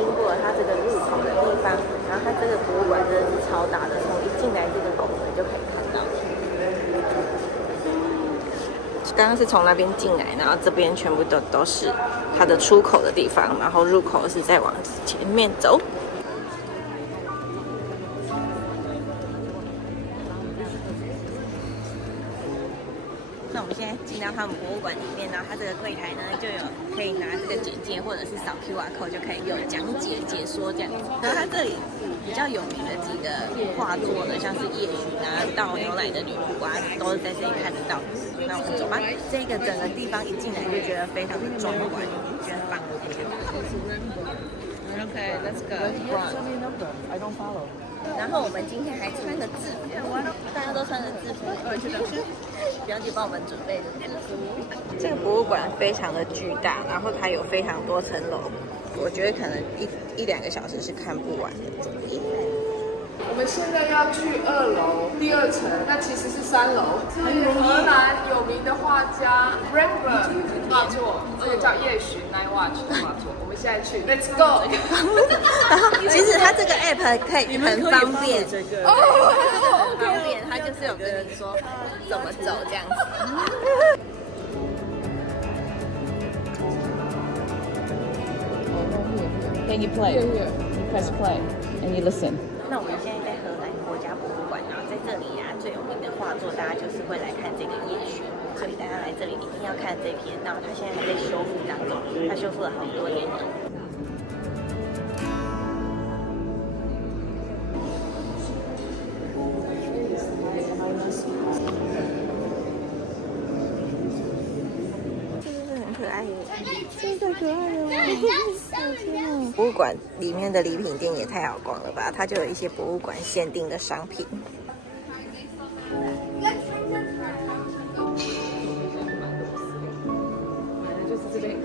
经过了它这个入口的地方，然后它这个博物馆真的是超大的，从一进来这个拱门就可以看到。刚刚是从那边进来，然后这边全部都是它的出口的地方，然后入口是再往前面走。那我们现在进到他们博物馆里面，然后它这个柜台呢就有可以拿这个简介或者是扫 QR code 就可以有讲解解说这样子。然后它这里比较有名的几个画作呢，像是夜巡啊、倒牛奶的女仆啊，都是在这里看得到。那我们走吧，这个整个地方一进来就觉得非常的壮观，觉得很棒。Okay, let's go. 然后我们今天还穿了制服，大家都穿着制服，表姐帮我们准备的制服。这个博物馆非常的巨大，然后它有非常多层楼，我觉得可能一两个小时是看不完的。我们现在要去2楼第2层，那其实是3楼，是荷兰有名的画家 Rembrandt 画作，这个叫夜巡 Night Watch 的画作。我们现在去 ，Let's go。然后其实它这个 app 可以很方便，很方便，它就是有跟你说怎么走这样子。Then you play. You press play and you listen. 那我们现在在荷兰国家博物馆，然后在这里啊，最有名的画作，大家就是会来看这个夜巡，所以大家来这里一定要看这篇。然后它现在还在修复当中，它修复了好多年了。这个可爱的吗？博物馆里面的礼品店也太好逛了吧！它就有一些博物馆限定的商品。就是这边。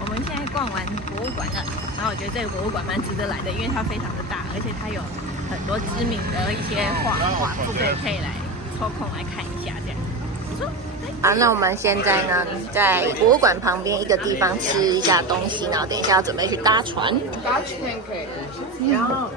我们现在逛完博物馆了，然后我觉得这个博物馆蛮值得来的，因为它非常的大，而且它有很多知名的一些画作，可以来抽空来看一下这样。好，那我们现在呢，在博物馆旁边一个地方吃一下东西，然后等一下要准备去搭船。Dutch pancake， 然后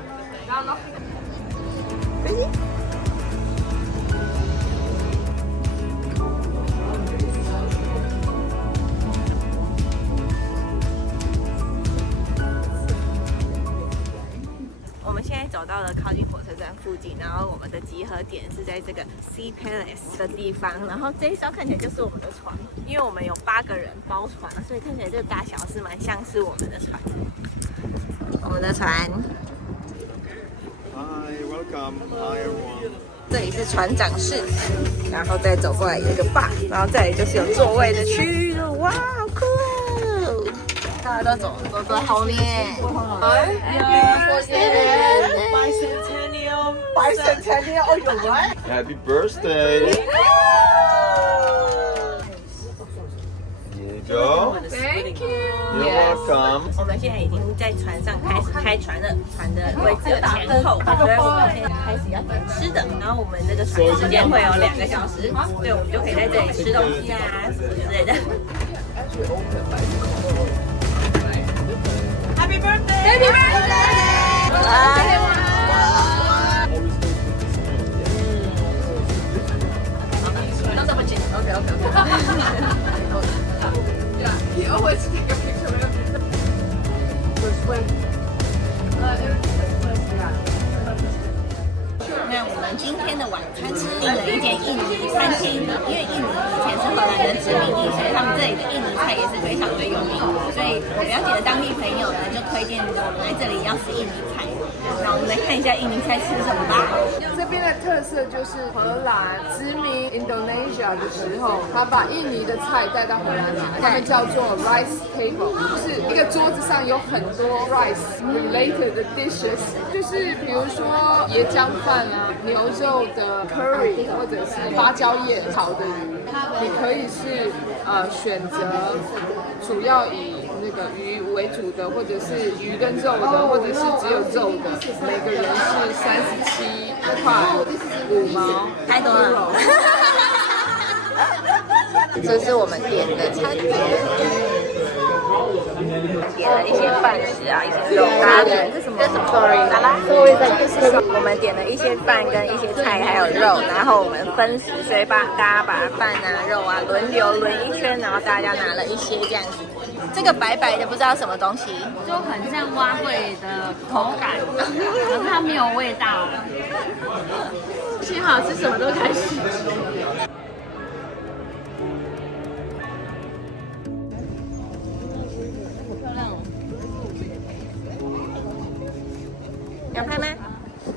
我们现在走到了靠近火车站附近，然后我们的集合点是在这个 Sea Palace 的地方，然后这一艘看起来就是我们的船，因为我们有8个人包船，所以看起来这个大小是蛮像是我们的船。我们的船。Hi, welcome. Hi, everyone. 这里是船长室，然后再走过来有一个bar，然后再来就是有座位的区域了。哇，好酷哦！大家都走在后面。Bicentennial，哦有啊。Happy birthday. Here you go. Thank you. You're welcome. 我们现在已经在船上开始开船了，船的位置有前后，所以我们现在开始要点吃的。然后我们这个船时间会有2个小时，所以我们就可以在这里吃东西啊之类的。Happy birthday! Happy birthday! 都这么紧 ，OK。Yeah, he always take a picture of it. First way. 那我们今天的晚餐是订了一间印尼餐厅，因为印尼以前是荷兰的殖民地，所以他们这里的印尼菜也是非常的有名。所以我表姐的当地朋友呢，就推荐我们来这里要吃印尼菜。那我们来看一下印尼菜吃什么吧。这边的特色就是荷兰殖民 Indonesia 的时候，他把印尼的菜带到荷兰来，他们叫做 rice table， 就是一个桌子上有很多 rice related 的 dishes， 就是比如说椰浆饭啊、牛肉的 curry， 或者是芭蕉叶炒的鱼，你可以是选择主要以那个鱼为主的，或者是鱼跟肉的，或者是只有肉的，每个人是37块5毛，太多了。这是我们点的餐点。点了一些饭食啊，一些肉沙拉，这什么？Sorry，沙拉。我们点了一些饭跟一些菜，还有肉，然后我们分食，所以大家把饭啊、肉啊轮流轮一圈，然后大家拿了一些这样子。这个白白的不知道什么东西，就很像蛙桂的口感，可是它没有味道。幸好吃什么都开心。好漂亮哦！想拍吗？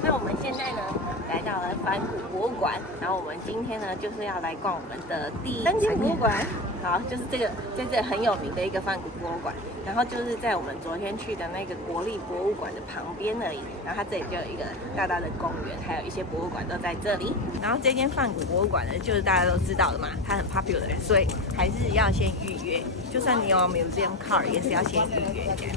那我们现在呢，来到了梵谷博物馆，然后我们今天呢，就是要来逛我们的第3间博物馆。好，就是这个在这很有名的一个梵谷博物馆，然后就是在我们昨天去的那个国立博物馆的旁边而已。然后它这里就有一个大大的公园，还有一些博物馆都在这里。然后这间梵谷博物馆呢，就是大家都知道的嘛，它很 popular， 所以还是要先预约。就算你有 museum card， 也是要先预约这样。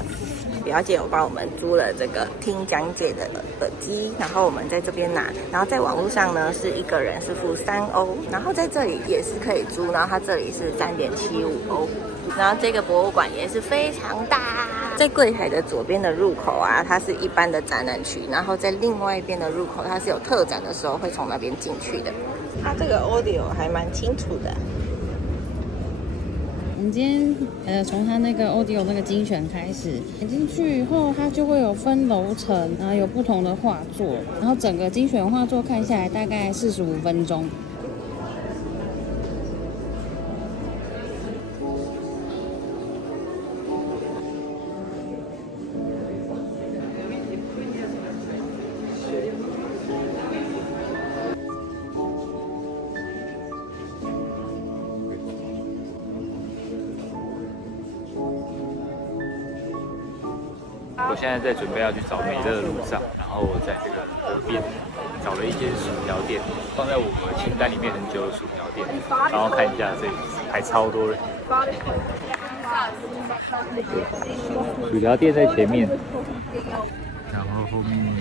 表姐有帮我们租了这个听讲解的耳机，然后我们在这边拿，然后在网络上呢是一个人是付3欧，然后在这里也是可以租，然后它这里是3.75欧，然后这个博物馆也是非常大，在柜台的左边的入口啊，它是一般的展览区，然后在另外一边的入口，它是有特展的时候会从那边进去的。它这个 audio 还蛮清楚的。我们今天从它那个 audio 那个精选开始，点进去以后，它就会有分楼层，然后有不同的画作，然后整个精选画作看下来大概45分钟。我现在在准备要去找美乐的路上，然后我在这个河边找了一间薯条店，放在我清单里面很久的薯条店，然后看一下这里还超多人。薯条店在前面，然后后面。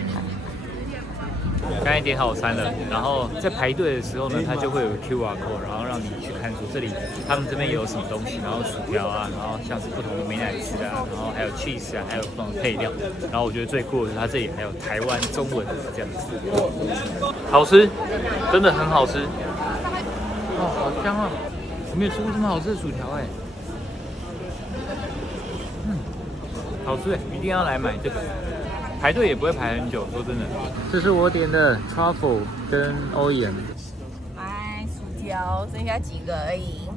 刚才点好餐了，然后在排队的时候呢，它就会有 QR code， 然后让你去看说这里他们这边有什么东西，然后薯条啊，然后像是不同的美乃滋啊，然后还有 cheese 啊，还有不同的配料。然后我觉得最酷的是它这里还有台湾中文这样子，好吃，真的很好吃。哦，好香啊！我没有吃过这么好吃的薯条哎。好吃哎，一定要来买这个。排队也不会排很久，说真的。这是我点的 truffle 跟 onion。哎，薯条剩下几个而已。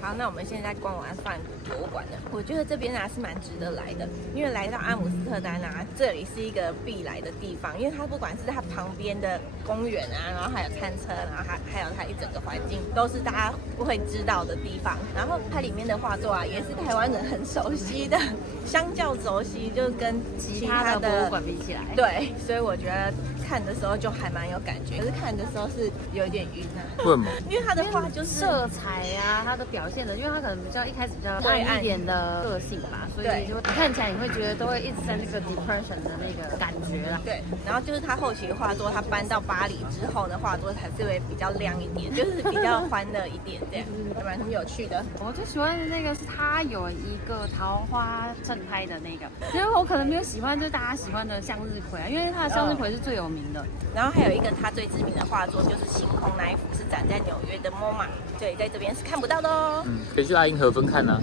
好，那我们现在逛完梵谷博物馆了，我觉得这边啊是蛮值得来的，因为来到阿姆斯特丹啊，这里是一个必来的地方，因为它不管是它旁边的公园啊，然后还有餐车，然后还有它一整个环境都是大家不会知道的地方，然后它里面的画作啊也是台湾人很熟悉的，相较熟悉就跟其他的博物馆比起来，对，所以我觉得看的时候就还蛮有感觉，可是看的时候是有一点晕啊。为什么？因为它的画就是色彩啊，它的表现的，因为它可能一开始比较暗一点的个性吧，所以就看起来你会觉得都会一直在那个 depression 的那个感觉啦。对，然后就是他后期的画作，他搬到巴黎之后的画作才是会比较亮一点，就是比较欢乐一点这样，还蛮有趣的。我最喜欢的那个是它有一个桃花盛开的那个，因为我可能没有喜欢就是大家喜欢的向日葵啊，因为它的向日葵是最有名的。然后还有一个他最知名的画作就是星空那一幅，是展在纽约的 MoMA， 所以在这边是看不到的哦。可以去爱因河分看啊。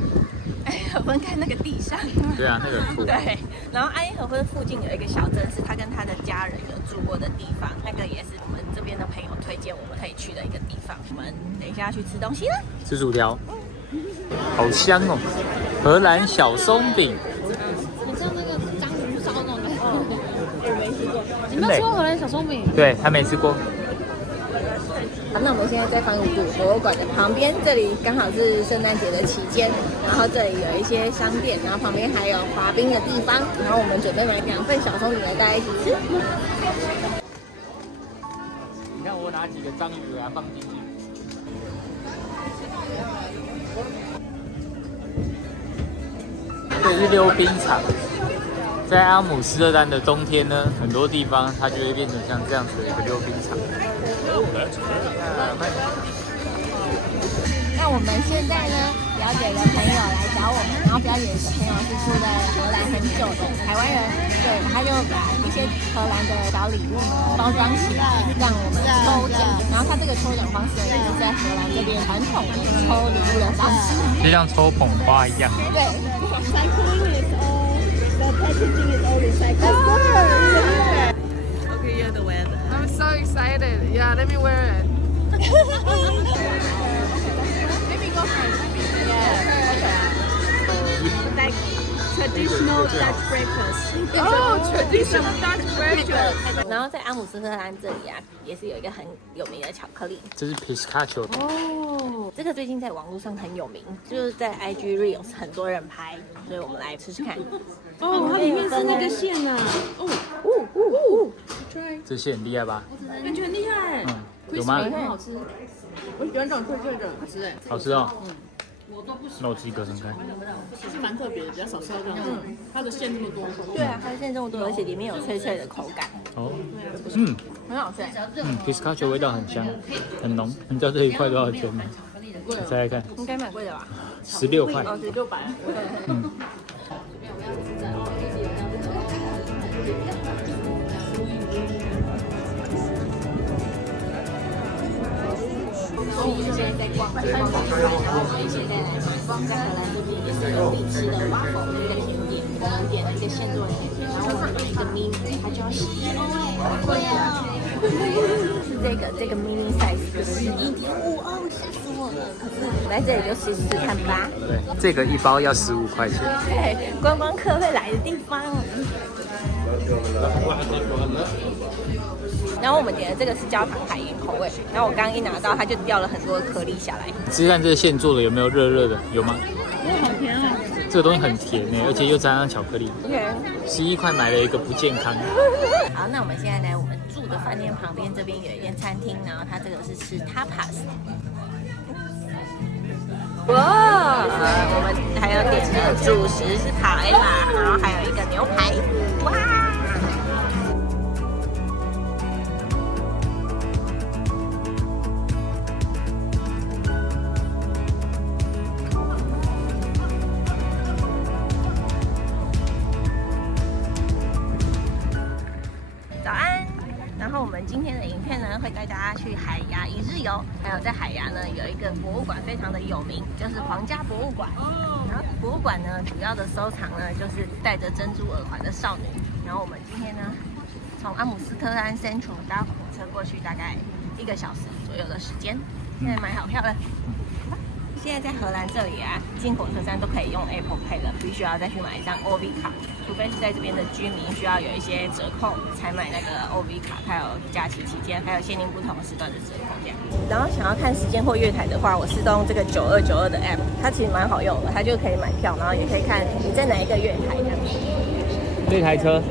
爱因河分看那个地上。对啊，那个很酷。对，然后爱因河分附近有一个小镇，是他跟他的家人有住过的地方，那个也是我们这边的朋友推荐我们可以去的一个地方。我们等一下要去吃东西了，吃薯条，好香哦！荷兰小松饼，很像那个章鱼烧那种感觉。我没吃过。你没有吃过荷兰小松饼？对，还没吃过。好，那我们现在在梵谷博物馆的旁边，这里刚好是圣诞节的期间，然后这里有一些商店，然后旁边还有滑冰的地方，然后我们准备买2份小松饼来大家一起吃。你看我拿几个章鱼给它放进去。这是溜冰场，在阿姆斯特丹的冬天呢，很多地方它就会变成像这样子的一个溜冰场。那我们现在呢表姐的朋友来找我们，然后表姐的朋友是住在荷兰很久的台湾人，对，他就把一些荷兰的小礼物呢包装起来，让我们抽奖。然后他这个抽奖方式呢，就是在荷兰这边传统的抽礼物的方式，就像抽捧花一样。对。Recycling is all, the packaging is all recycled. Okay, you're the weather. I'm so excited. Yeah, let me wear it. Let me go first. Like traditional Dutch breakfast. Oh, traditional Dutch breakfast. 然后在阿姆斯特丹这里啊，也是有一个很有名的巧克力。这是 Pistachio。哦，这个最近在网络上很有名，就是在 IG Reels 很多人拍，所以我们来吃吃看。哦，它里面是那个馅呐。这些很厉害吧？感觉很厉害。有吗？很好吃。我喜欢这种脆脆的，好吃哎。好吃哦。那我自己隔层看。是蛮特别的，比较少吃到这样子。它的馅这么多。对啊，它馅这么多，而且里面有脆脆的口感，哦，很好吃。Pistachio 味道很香，很浓。你知道这一块多少钱吗？我猜猜看。应该蛮贵的吧？16块。哦，600。我们现在在逛这个地方，然后我们现在来买，在荷兰这边也是有必吃的 waffle 一个甜点，我们点了一个现做的甜点，然后我们买一个 mini， 它就要11欧哎，好贵啊！是这个 mini size 11.5欧，吓死我了！可是来这里就试试看吧。对，这个一包要15块钱。对，观光客会来的地方。然后我们点的这个是焦糖海盐口味，然后我刚刚一拿到，它就掉了很多颗粒下来。你试试看这个现做的有没有热热的？有吗？好甜哦。这个东西很甜呢，而且又沾上巧克力。11块买了一个不健康。好，那我们现在来我们住的饭店旁边，这边有一间餐厅，然后它这个是吃 tapas。哇，我们还有点的主食是卡雷玛，然后还有一个牛排。哇！早安。然后我们今天的影片呢，会带大家去海牙一日游，还有在海牙呢有一个博物馆非常的有名，就是皇家博物馆。然后博物馆呢，主要的收藏呢就是戴着珍珠耳环的少女。然后我们今天呢，从阿姆斯特丹 Central 搭火车过去，大概1个小时左右的时间，现在买好票了。现在在荷兰这里啊，进火车站都可以用 Apple Pay 了，必须要再去买一张 OV 卡，除非是在这边的居民需要有一些折扣才买那个 OV 卡，还有假期期间还有限定不同时段的折扣这样。然后想要看时间或月台的话，我是用这个9292的 App， 它其实蛮好用的，它就可以买票，然后也可以看你在哪一个月台这样。这台车，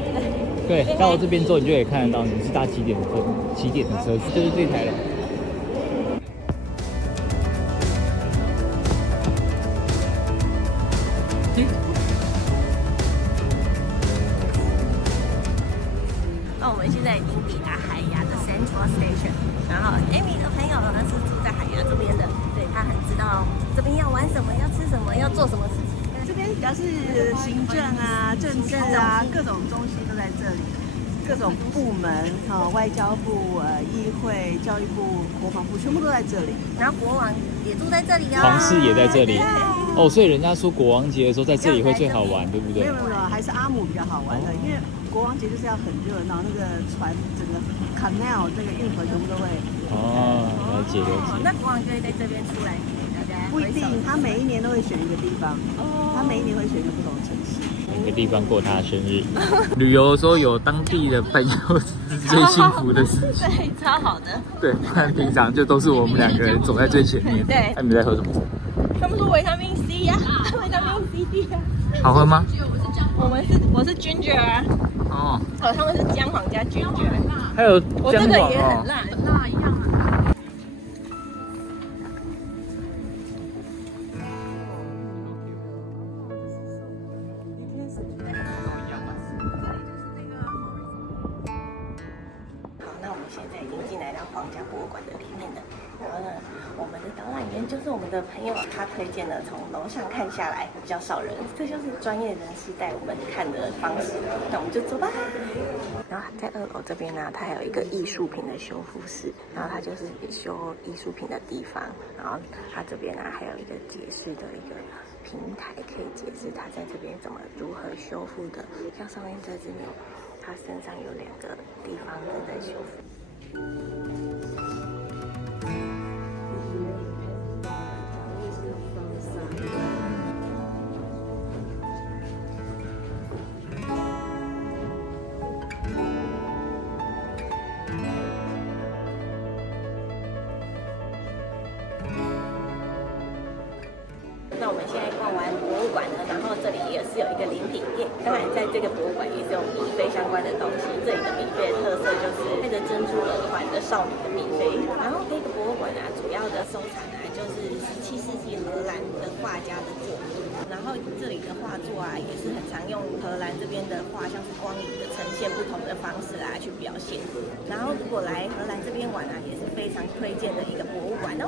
对，到这边之后你就可以看得到你是搭几点的车，几点的车，就是这台了。那我们现在已经抵达海牙的 Central Station， 然后 Amy 的朋友呢是住在海牙这边的，对，他很知道这边要玩什么，要吃什么，要做什么事情。这边主要是行政啊、政治啊，各种东西都在这里，各种部门外交部、议会、教育部、国防部全部都在这里。然后国王也住在这里哦，皇室也在这里。哦，所以人家说国王节的时候在这里会最好玩，对不对？没有，还是阿姆比较好玩的，因为国王节就是要很热闹，那个船整个 canal 这个运河全部都会。哦，了解。那国王就会在这边出来给大家。不一定，他每一年都会选一个地方，他每一年会选一个不同的城市。每个地方过他的生日。旅游的时候有当地的朋友是最幸福的事情。对，超好的。对，不然平常就都是我们2个人走在最前面。对。那你们在喝什么？他们说维他命 C 呀，维他命 C D 呀。好喝吗？我是 ginger 啊。哦，他们是姜黄加 ginger。还有我这个也很辣，很辣一样啊。好，那我们现在已经进来到皇家博物馆的里面了。然后呢，我们的导览员就是我们的朋友，他推荐的从楼上看下来比较少人，这就是专业人士带我们看的方式。那我们就走吧。然后在2楼这边呢，它还有一个艺术品的修复室，然后它就是修艺术品的地方。然后它这边呢还有一个解释的一个平台，可以解释它在这边如何修复的。像上面这只牛，它身上有2个地方正在修复。那我们现在逛完博物馆呢，然后这里也是有一个礼品店，当然在这个博物馆也是有米菲相关的东西。这里的米菲的特色就是那个珍珠耳环的少女的米菲。然后这个博物馆啊，主要的收藏啊就是17世纪荷兰的画家的作品。然后这里的画作啊，也是很常用荷兰这边的画，像是光影的呈现不同的方式啊去表现。然后如果来荷兰这边玩啊，也是非常推荐的一个博物馆哦。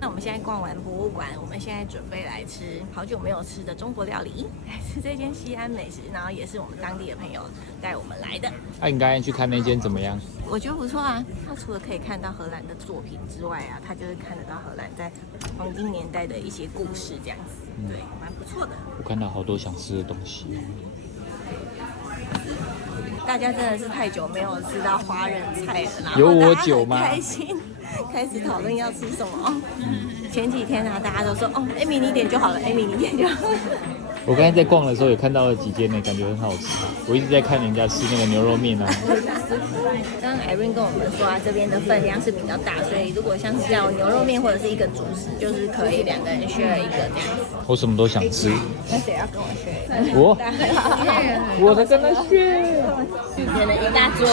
我们现在逛完博物馆，我们现在准备来吃好久没有吃的中国料理，来吃这间西安美食，然后也是我们当地的朋友带我们来的。那你刚才去看那间怎么样？我觉得不错啊，它除了可以看到荷兰的作品之外啊，它就是看得到荷兰在黄金年代的一些故事，这样子，对，蛮不错的。我看到好多想吃的东西。大家真的是太久没有吃到华人菜了，然有后我久吗？开心，开始讨论要吃什么。前几天啊，大家都说哦，Amy你点就好了，Amy你点就好了。我刚才在逛的时候也看到了几间呢，感觉很好吃。我一直在看人家吃那个牛肉面啊。刚刚 Irene 跟我们说啊，这边的分量是比较大，所以如果像是叫牛肉面或者是一个主食，就是可以2个人 share 一个这样子。我什么都想吃。那谁要跟我 share？ 我在跟他 share。点了一大桌。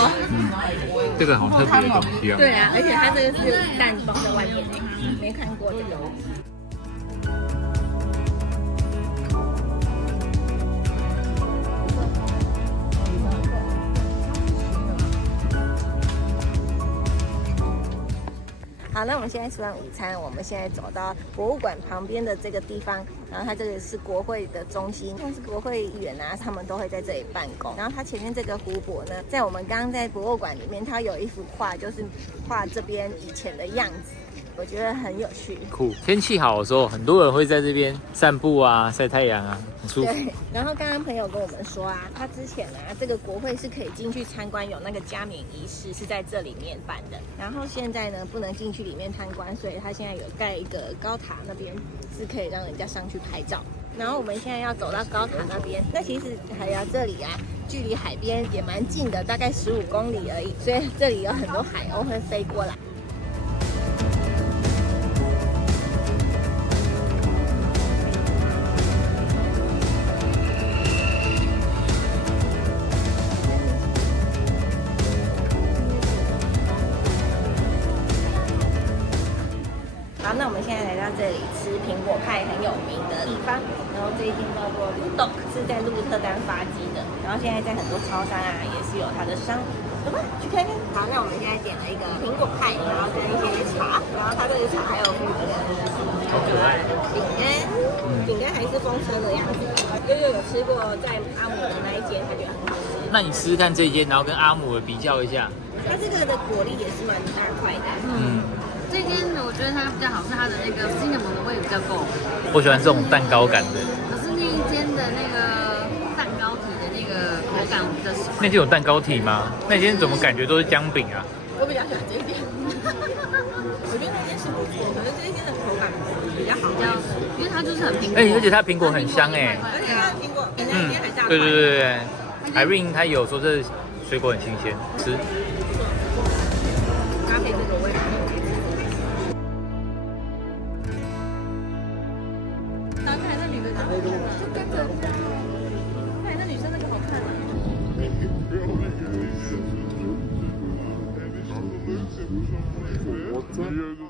这个好特别的东西啊。对啊，而且它这个是蛋包在外面的，没看过这个。好，那我们现在吃完午餐，我们现在走到博物馆旁边的这个地方，然后它这个是国会的中心，像是国会议员啊，他们都会在这里办公。然后它前面这个湖泊呢，在我们刚刚在博物馆里面，它有一幅画，就是画这边以前的样子。我觉得很有趣。酷，天气好的时候，很多人会在这边散步啊、晒太阳啊，很舒服。对，然后刚刚朋友跟我们说啊，他之前啊，这个国会是可以进去参观，有那个加冕仪式是在这里面办的。然后现在呢，不能进去里面参观，所以他现在有盖一个高塔，那边是可以让人家上去拍照。然后我们现在要走到高塔那边，那其实海牙这里啊，距离海边也蛮近的，大概15公里而已，所以这里有很多海鸥会飞过来。好，那我们现在来到这里吃苹果派很有名的地方，然后这一间叫做 Ludok， 是在鹿特丹发迹的，然后现在在很多超商啊也是有它的商品，走吧，去看看。好，那我们现在点了一个苹果派，然后跟一些茶，然后它这个茶还有附一个好可爱的饼干，饼干还是风车的样子。悠悠有吃过在阿姆的那一间，他觉得很好吃。那你试试看这一间，然后跟阿姆的比较一下。它这个的果粒也是蛮大块的。这间我觉得它比较好，是它的那个cinnamon的味比较够。我喜欢这种蛋糕感的。可是那一间的那个蛋糕体的那个口感比较喜欢。那间有蛋糕体吗？那间怎么感觉都是姜饼啊？我比较喜欢这一间，我觉得那间是不错，可是这一间的口感比较好，因为它就是很苹果。而且它苹果很香哎。而且它的苹果比那一间还大块。对对对对 ，Irene 她有说这水果很新鲜，吃。搭配这个味道。然后看那女的长得漂亮，就跟着看那女生那个好看啊。What?